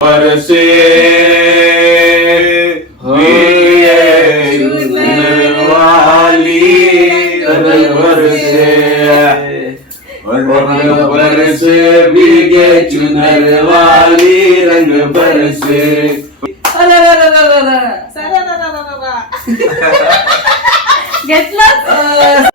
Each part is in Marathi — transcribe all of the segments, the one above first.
बरसे बरसे भीगे चुनर वाली रंग बरसे. घेतलं.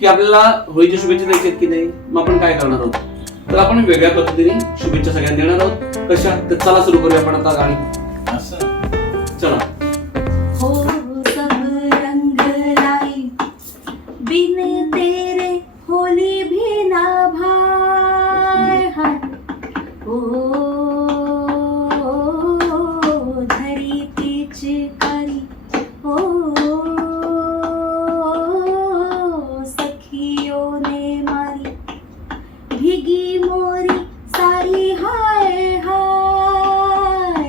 की आपल्याला होळीच्या शुभेच्छा द्यायच्या की नाही, मग आपण काय करणार आहोत, तर आपण वेगळ्या पद्धतीने शुभेच्छा सगळ्यांना देणार आहोत. कशा, तर चला सुरू करूया आपण आता गाणी. चला. हो सब रंग लाई बिन तेरे होली भी ना भाई. हो धरी पिचकारी हो सखियों ने मारी भीगी मोरी सारी हाय हाय.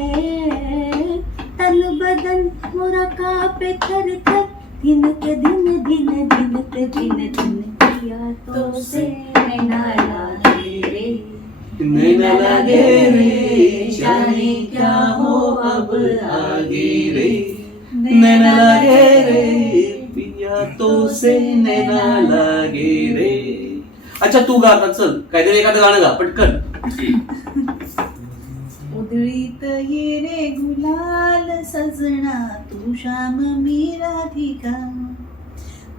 तन बदन मोरा कांपे थर थर दिन के दिन दिन दिन के दिन दिन किया तो से नैना लागे रे जाने क्या हो अब आगे रे. नैना लागे रे पिया तो से नैना लागे रे. अच्छा तू गा आता, चल काहीतरी एखादं गाणं गा पटकन. उधळीत ये रे गुलाल सजना तू श्याम मी राधिका.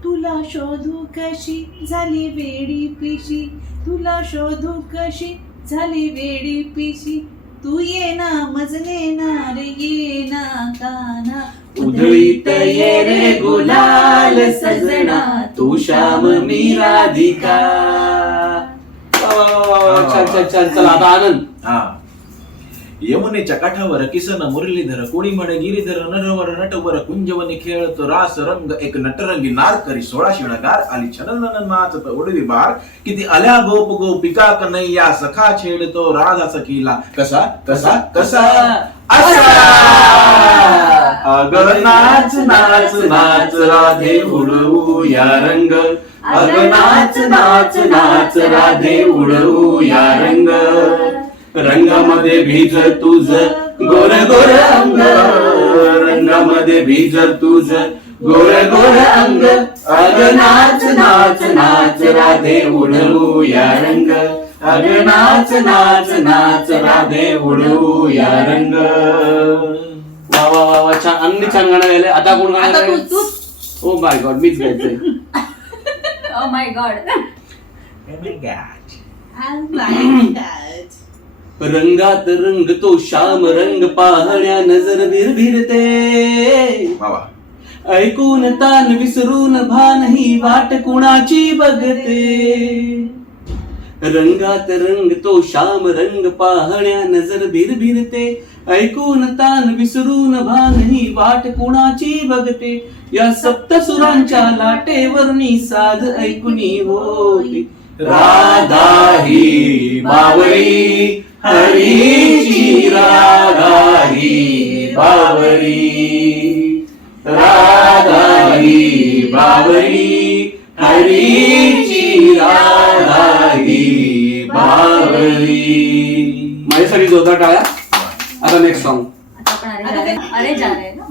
तुला शोधू कशी झाली वेडी पिशी तुला शोधू कशी झाली वेडी पिशी. तू ये ना मजले ना रे ये ना काना. उधळीत ये रे गुलाल सजना तू श्याम मी राधिका. छान छान छान. चला आता आनंद. यमुनेच्या काठावर किसन मुरलीधर कोणी म्हणे गिरीधर नरवर नटवर कुंजवनी खेळतो रास रंग एक नटरंगी नारकरी 16 शिवणगार आली छनन नाचत उडवी बार. किती आल्या गोप गोपिका कन्हैया सखा छेडतो राधा सखीला कसा कसा कसा अग नाच नाच नाच राधे उडवू या रंग. अग नाच नाच नाच राधे उडवू या रंग. रंगामध्ये भिज तुझ गोर गोर अंग. रंगामध्ये भिज तुझ गोर गोर अंग. अग नाच नाच नाच राधे उडवू या रंग. अग नाच नाच नाच राधे उडवू या रंग. वा वा वा वा छान. अन्नी छान गाणं गायलंय. आता कोण गाणं आता गायलंय? तू. ओ माय गॉड मीच गायचंय. Oh my God. रंगात रंग तो श्याम रंग पाहण्या नजर भिरभिरते. ऐकून तान विसरून भान ही वाट कुणाची बघते. रंगात रंग तो श्याम रंग पाहण्या नजर भिरभिरते. ऐकून तान विसरून भान ही वाट कुणाची बघते. या सप्तसुरांच्या लाटेवरणी साध ऐकुनी होती. राधा ही बावरी हरीची राधा ही बावरी. राधा ही बावरी हरीची राधा ही बावरी. माझ्यासाठी जोरदार टाळ्या. आता नेक्स्ट सॉन्ग. अरे जा रे ना.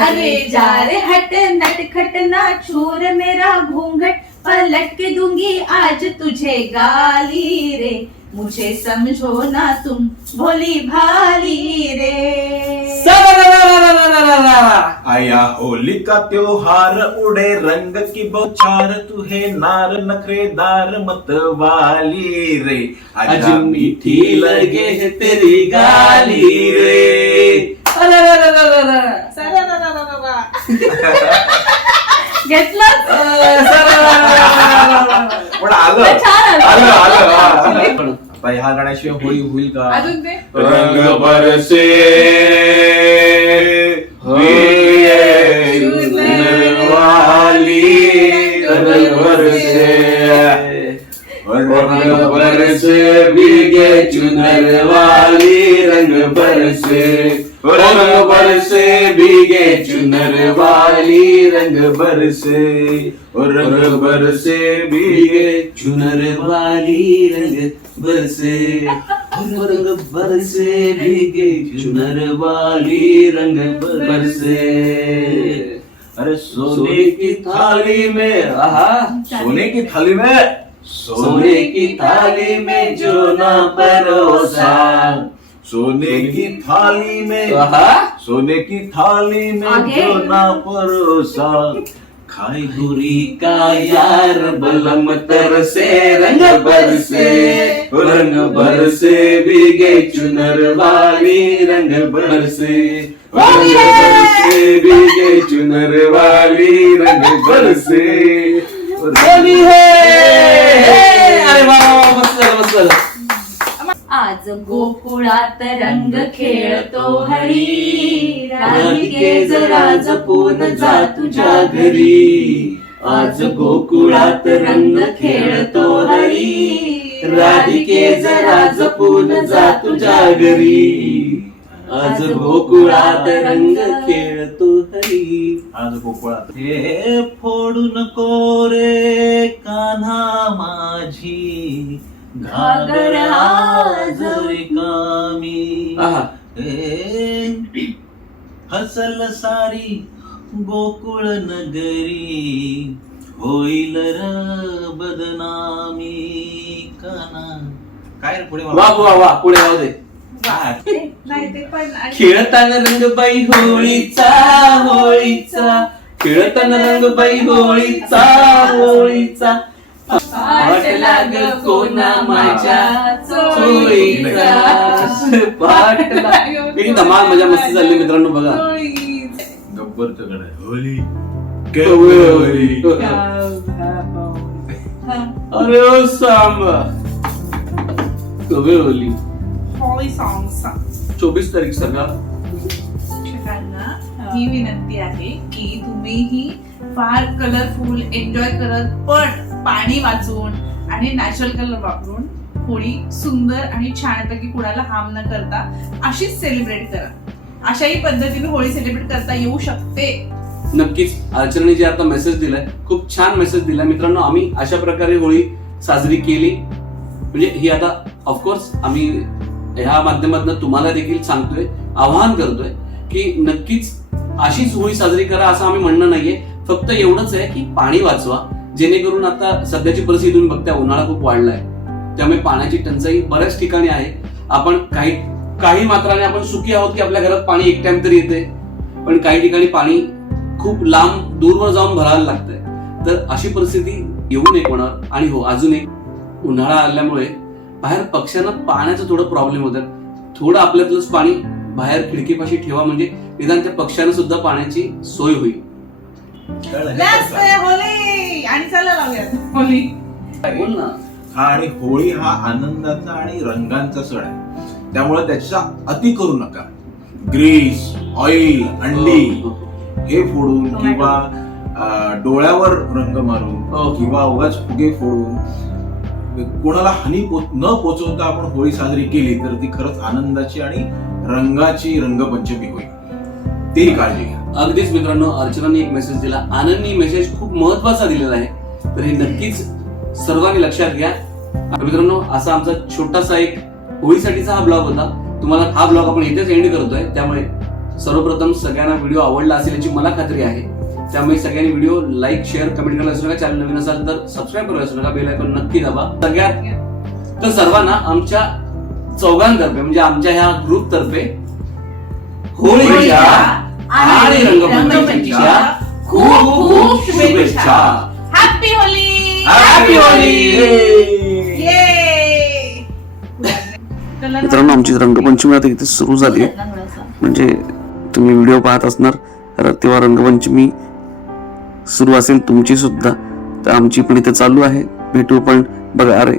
अरे जा रे हट नट खट ना छोर मेरा घूंघट पलट के दूंगी आज तुझे गाली रे. मुझे समझो ना तुम भोली भाली रे. आया होली का त्योहार उड़े रंग की बौछार तू है नार नखरेदार मतवाली रे. आज मीठी लगे है तेरी गाली रे. घेतलं. पण आलं छान आलं आलं आलं. आता ह्या गाण्याशिवाय होळी होईल का? अजून ते रंग बरसे वाली बरसे रंग बरसे भीगे चुनर वाली रंग बरसे भीगे चुनर वाली रंग बरसे भीगे चुनर वाली रंग बरसे भीगे चुनर वाली रंग बरसे। अरे सोने की थाली में सोने की थाली में सोने की थाली में जो ना परोसा सोने की थाली में सोने की थाली में आगे। जो ना परोसा खाई गुरी का यार बलम तरसे रंग बरसे भीगे चुनर वाली रंग बरसे भीगे चुनर वाली रंग बरसे। अरे वा मस्त मस्त। आज गोकुळात रंग खेळतो हरी राधिके जरा जपून जा तुझ्या घरी आज गोकुळात रंग खेळतो हरी राधिके जरा जपून जा तुझ्या घरी आज गोकुळात रंग खेळतो हरी आज गोकुळात हे फोडू नको रे कान्हा माझी घागर आज रिकामी हसल सारी गोकुळ नगरी होईल र बदनामी काना काय रे पुढे वा वा वा पुढे जाऊ दे। नाही ते पण आणि खेळताना रंगबाई होळीचा खेळताना रंगबाई होळीचा पाट लाग कोणा माझ्या चोळीचा पाट किती धमाल मजा मस्ती चालली मित्रांनो बघा। गब्बर तगड होली अरे ओ सांबा कवे होली होळी सॉंग्स 24 तारीख सगळा प्रेक्षकांना ही विनंती आहे की तुम्हीही फार कलरफुल एन्जॉय करत पण पाणी वाचवून आणि नॅचरल कलर वापरून होळी सुंदर आणि छानपैकी कुणाला हार्म न करता अशीच सेलिब्रेट करा। अशाही पद्धतीने होळी सेलिब्रेट करता येऊ शकते। नक्कीच अर्चनाने जे आता मेसेज दिलाय खूप छान मेसेज दिलाय मित्रांनो। आम्ही अशा प्रकारे होळी साजरी केली म्हणजे ही आता ऑफकोर्स आम्ही ह्या माध्यमातून तुम्हाला देखील सांगतोय आवाहन करतोय की नक्कीच अशीच होळी साजरी करा असं आम्ही म्हणणं नाहीये। फक्त एवढंच आहे की पाणी वाचवा जेणेकरून आता सध्याची परिस्थिती तुम्ही बघताय उन्हाळा खूप वाढलाय त्यामुळे पाण्याची टंचाई बऱ्याच ठिकाणी आहे। आपण काही मात्राने आपण सुखी आहोत की आपल्या घरात पाणी एक टाइम तरी येते पण काही ठिकाणी पाणी खूप लांब दूरवर जाऊन भरायला लागतंय तर अशी परिस्थिती येऊ नये कोणावर। आणि हो अजून एक उन्हाळा आल्यामुळे बाहेर पक्ष्यांना पाण्याचं थोडं प्रॉब्लेम होतात थोडं आपल्यातलंच पाणी बाहेर खिडकीपाशी ठेवा म्हणजे निदान त्या पक्ष्यांना सुद्धा पाण्याची सोय होईल। होळी आणि चला लावूयात होळी बोल ना। हा आणि होळी हा आनंदाचा आणि रंगांचा सण आहे त्यामुळे त्याचा अति करू नका। ग्रीस ऑइल अंडी हे फोडून किंवा डोळ्यावर रंग मारून किंवा उगाच फुगे फोडून कोणाला हानी न पोचवता आपण होळी साजरी केली तर ती खरंच आनंदाची आणि रंगाची रंगपंचमी होईल ती काळजी घ्या। अगदीच मित्रांनो अर्चनाने एक मेसेज दिला आनंदी मेसेज खूप महत्वाचा दिलेला आहे तर हे नक्कीच सर्वांनी लक्षात घ्या। मित्रांनो असा आमचा छोटासा एक होळीसाठीचा हा ब्लॉग होता। तुम्हाला हा ब्लॉग आपण इथेच एंड करतोय त्यामुळे सर्वप्रथम सगळ्यांना व्हिडिओ आवडला असेल याची मला खात्री आहे त्यामुळे सगळ्यांनी व्हिडिओ लाईक शेअर कमेंट करायला विसरू नका। चॅनल नवीन असाल तर सबस्क्राईब करायला विसरू नका बेल आयकॉन नक्की दाबा। सगळ्यात तर सर्वांना आमच्या चौघांतर्फे म्हणजे आमच्या ह्या ग्रुप तर्फे होळीच्या आणि रंगपंचमीच्या खूप खूप शुभेच्छा। Happy Holi happy Holi. मित्रांनो आमची रंगपंचमी आता इथे सुरू झाली आहे म्हणजे तुम्ही व्हिडिओ पाहत असणार तर तेव्हा रंगपंचमी सुरू असेल तुमची सुद्धा तर आमची पण इथे चालू आहे। भेटू पण बघा अरे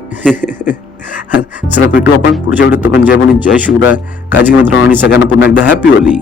चला भेटू आपण पुढच्या व्हिडिओत। पण जय शिवराय काळजी घ्या मित्रांनो आणि सगळ्यांना पुन्हा एकदा हॅपी होळी।